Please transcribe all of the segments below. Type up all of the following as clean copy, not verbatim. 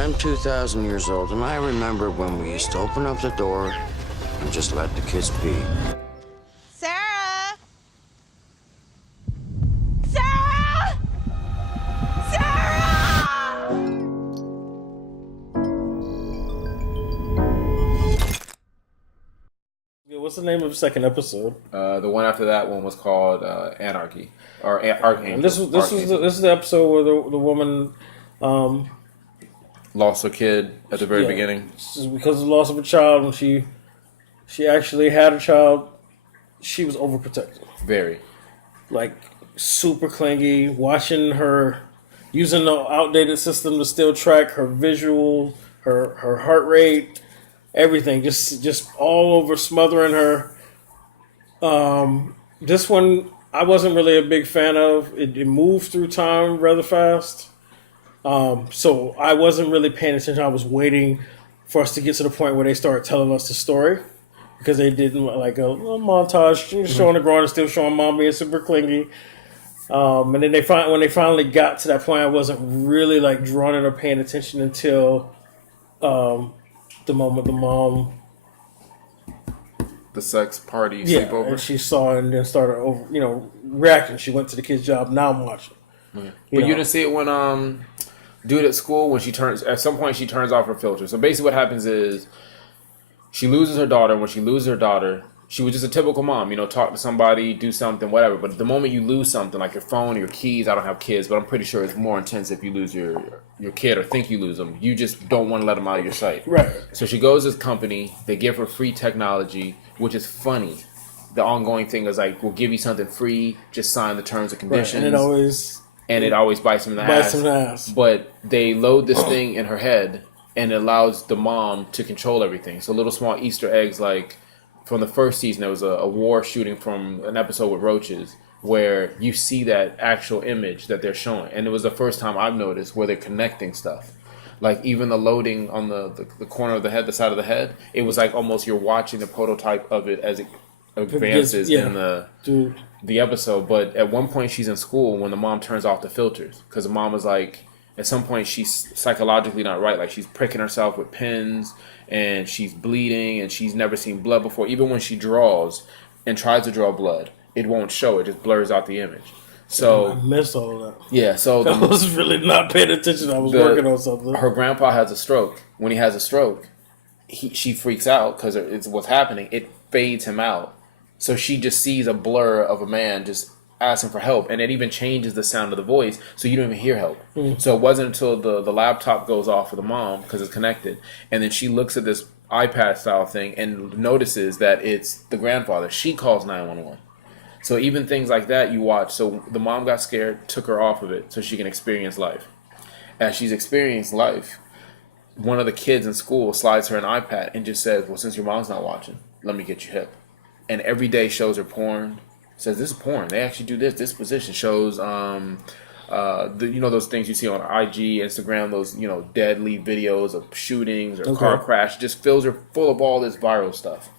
I'm 2,000 years old, and I remember when we used to open up the door and just let the kids be. Sarah! Sarah! Sarah! What's the name of the second episode? The one after that one was called Anarchy or Arkangel. And this is the episode where the woman lost her kid at the very beginning because of the loss of a child. When she actually had a child, she was overprotective. Very, like super clingy. Watching her using the outdated system to still track her visual, her heart rate. Everything, just all over, smothering her. This one, I wasn't really a big fan of. It moved through time rather fast. So I wasn't really paying attention. I was waiting for us to get to the point where they started telling us the story. Because they did like a little montage, showing the girl and still showing mom being super clingy. And then when they finally got to that point, I wasn't really like drawn in or paying attention until the moment the mom, the sex party sleepover, and she saw it and then started reacting. She went to the kid's job. Now I'm watching. But you didn't see it when dude at school when at some point she turns off her filter. So basically what happens is she loses her daughter. When she loses her daughter, she was just a typical mom, talk to somebody, do something, whatever. But the moment you lose something, like your phone or your keys, I don't have kids, but I'm pretty sure it's more intense if you lose your kid or think you lose them. You just don't want to let them out of your sight. Right. So she goes to this company. They give her free technology, which is funny. The ongoing thing is like, we'll give you something free, just sign the terms and conditions. Right. And it always bites them in the ass. But they load this thing in her head, and it allows the mom to control everything. So little small Easter eggs like, from the first season, there was a war shooting from an episode with roaches where you see that actual image that they're showing. And it was the first time I've noticed where they're connecting stuff. Like even the loading on the corner of the head, the side of the head, it was like almost you're watching the prototype of it as it advances in the episode. But at one point she's in school when the mom turns off the filters because the mom was like, at some point she's psychologically not right. Like she's pricking herself with pins and she's bleeding and she's never seen blood before. Even when she draws and tries to draw blood, it won't show. It just blurs out the image. So I missed all of that. Yeah, so I was really not paying attention. I was working on something. Her grandpa has a stroke. When he has a stroke, she freaks out because it's what's happening. It fades him out. So she just sees a blur of a man just asking for help, and it even changes the sound of the voice, so you don't even hear help. So it wasn't until the laptop goes off for the mom because it's connected, and then she looks at this iPad style thing and notices that it's the grandfather. She calls 911. So even things like that you watch. So the mom got scared, took her off of it so she can experience life. As she's experienced life, one of the kids in school slides her an iPad and just says, well, since your mom's not watching, let me get you hip. And every day shows her porn. Says this is porn. They actually do this. This position shows, those things you see on IG, Instagram. Those deadly videos of shootings or car crash. Just fills her full of all this viral stuff.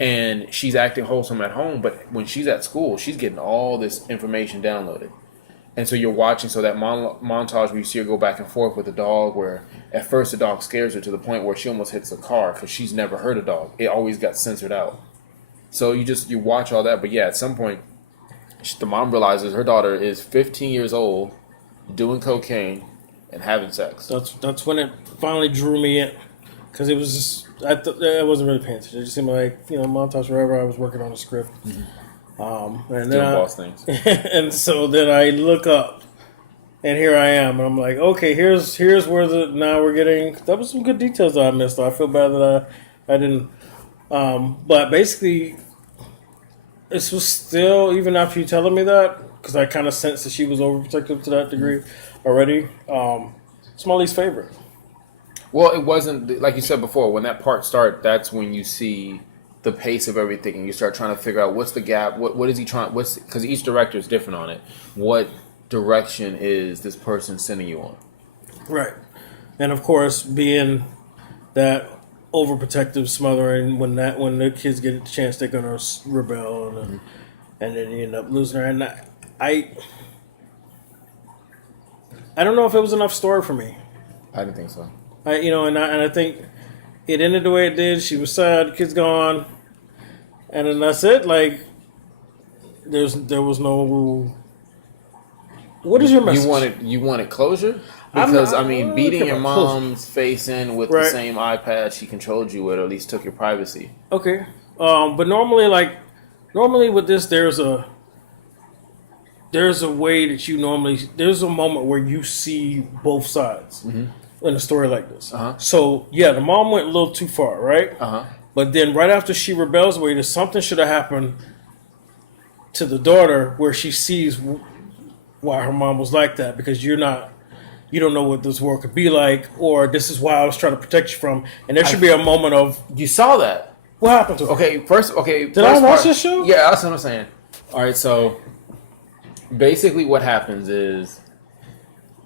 And she's acting wholesome at home, but when she's at school, she's getting all this information downloaded. And so you're watching. So that montage where you see her go back and forth with the dog, where at first the dog scares her to the point where she almost hits a car because she's never heard a dog. It always got censored out. So you watch all that, but yeah, at some point, the mom realizes her daughter is 15 years old, doing cocaine, and having sex. That's when it finally drew me in, because it was just I wasn't really paying attention. It just seemed like montage wherever I was working on a script, and doing then boss things. And so then I look up, and here I am, and I'm like, okay, here's where now we're getting. That was some good details that I missed. I feel bad that I didn't. But basically, this was still, even after you telling me that, because I kind of sensed that she was overprotective to that degree already, it's my least favorite. Well, it wasn't, like you said before, when that part starts, that's when you see the pace of everything, and you start trying to figure out what's the gap, what is he trying, because each director is different on it. What direction is this person sending you on? Right. And of course, being that overprotective, smothering, when the kids get a chance, they're gonna rebel, and then you end up losing her. And I don't know if it was enough story for me. I didn't think so. And I think it ended the way it did. She was sad, kid's gone, and then that's it. Like, there was no. What is your message? You wanted closure? Because beating your mom's face in with the same iPad she controlled you with, or at least took your privacy. Okay, but normally with this, there's a way that there's a moment where you see both sides in a story like this. So yeah, the mom went a little too far, right? But then right after she rebels away, something should have happened to the daughter where she sees why her mom was like that, because you don't know what this world could be like, or this is why I was trying to protect you from. And there should be a moment of, you saw that. What happened to her? Did I watch this show? Yeah, that's what I'm saying. All right, so basically what happens is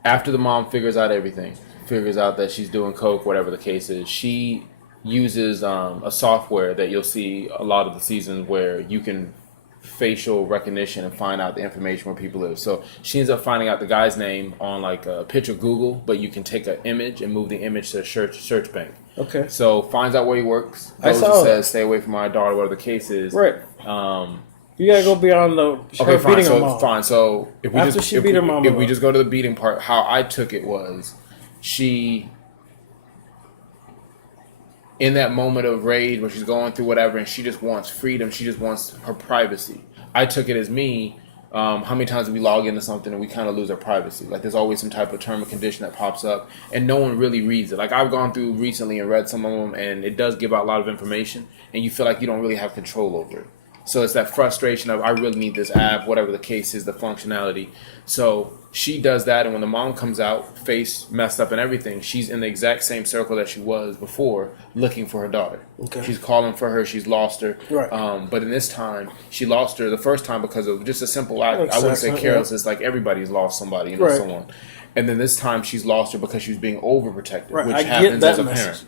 after the mom figures out everything, figures out that she's doing coke, whatever the case is, she uses a software that you'll see a lot of the seasons where you can facial recognition and find out the information where people live. So she ends up finding out the guy's name on like a picture of Google, but you can take an image and move the image to a search bank. Okay. So finds out where he works, goes and says, stay away from my daughter, whatever the case is. Right. You gotta go beyond the beating her mom. Fine. So if we we just go to the beating part, how I took it was she, in that moment of rage where she's going through whatever and she just wants freedom, she just wants her privacy. I took it as me, how many times do we log into something and we kind of lose our privacy? Like there's always some type of term or condition that pops up and no one really reads it. Like I've gone through recently and read some of them, and it does give out a lot of information and you feel like you don't really have control over it. So it's that frustration of, I really need this app, whatever the case is, the functionality. So she does that, and when the mom comes out, face messed up and everything, she's in the exact same circle that she was before, looking for her daughter. Okay. She's calling for her, she's lost her. Right. But in this time, she lost her the first time because of just a simple act. I wouldn't say careless, like everybody's lost somebody, someone. And then this time, she's lost her because she was being overprotected, which happens as a parent.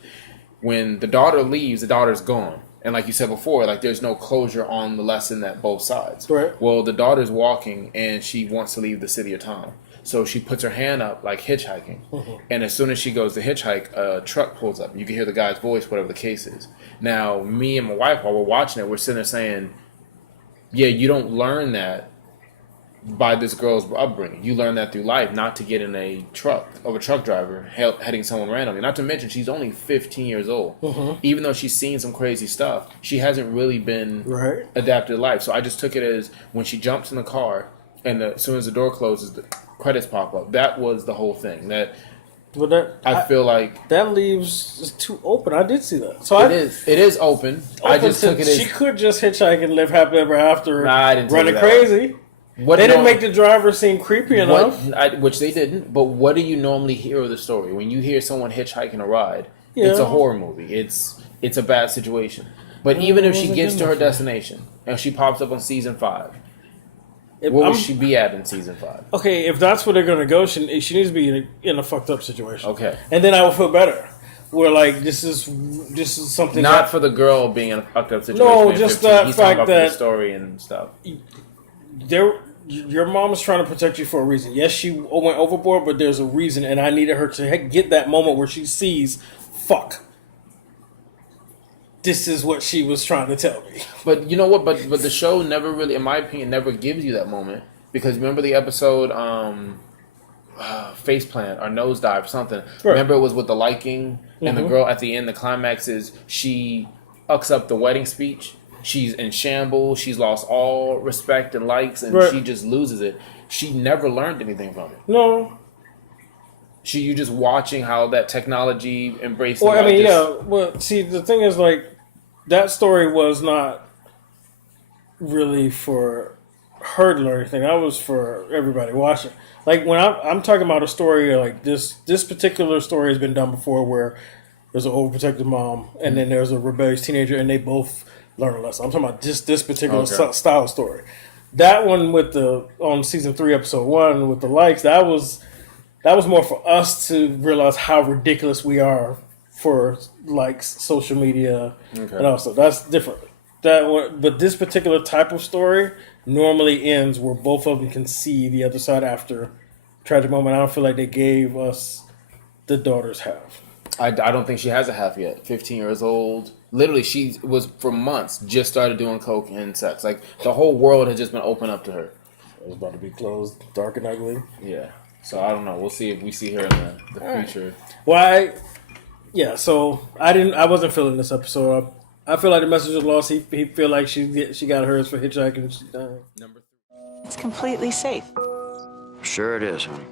When the daughter leaves, the daughter's gone. And like you said before, like there's no closure on the lesson at both sides. Right. Well, the daughter's walking and she wants to leave the city or town. So she puts her hand up like hitchhiking. And as soon as she goes to hitchhike, a truck pulls up. You can hear the guy's voice, whatever the case is. Now, me and my wife, while we're watching it, we're sitting there saying, yeah, you don't learn that by this girl's upbringing. You learn that through life, not to get in a truck of a truck driver heading someone randomly. Not to mention, she's only 15 years old. Even though she's seen some crazy stuff, she hasn't really been adapted to life. So I just took it as when she jumps in the car and as soon as the door closes, the credits pop up. That was the whole thing. I feel like that leaves too open. I did see that. So it is open. I just took it as she could just hitchhike and live happily ever after, I didn't running crazy. They didn't make the driver seem creepy enough. Which they didn't. But what do you normally hear of the story? When you hear someone hitchhiking a ride, it's a horror movie. It's a bad situation. But even if she gets to her destination and she pops up on season 5, where would she be at in season 5? Okay, if that's where they're going to go, she needs to be in a fucked up situation. Okay. And then I will feel better. Where like this is something not for the girl being in a fucked up situation. No, just the fact that the story and stuff. Your mom is trying to protect you for a reason. Yes, she went overboard, but there's a reason, and I needed her to get that moment where she sees, fuck. This is what she was trying to tell me. But you know what? But the show never really, in my opinion, never gives you that moment. Because remember the episode, Faceplant or Nosedive or something. Right. Remember it was with the liking, and the girl at the end, the climax is she ucks up the wedding speech. She's in shambles. She's lost all respect and likes, and she just loses it. She never learned anything from it. No. You just watching how that technology embraced. Well, I mean, Well, see, the thing is, like, that story was not really for her to learn anything. That was for everybody watching. Like, when I'm talking about a story like this particular story has been done before, where there's an overprotective mom and then there's a rebellious teenager, and they both learn a lesson. I'm talking about just this particular style story. That one on season 3, episode 1 with the likes, that was more for us to realize how ridiculous we are for likes, social media, and also that's different. But this particular type of story normally ends where both of them can see the other side after tragic moment. I don't feel like they gave us the daughters have. I don't think she has a half yet. 15 years old. Literally, she was for months just started doing coke and sex. Like the whole world has just been open up to her. It was about to be closed, dark and ugly. Yeah. So I don't know. We'll see if we see her in the future. Well, so I wasn't feeling this episode. I feel like the message was lost. He feel like she got hers for hitchhiking and she died. It's completely safe. Sure it is, honey.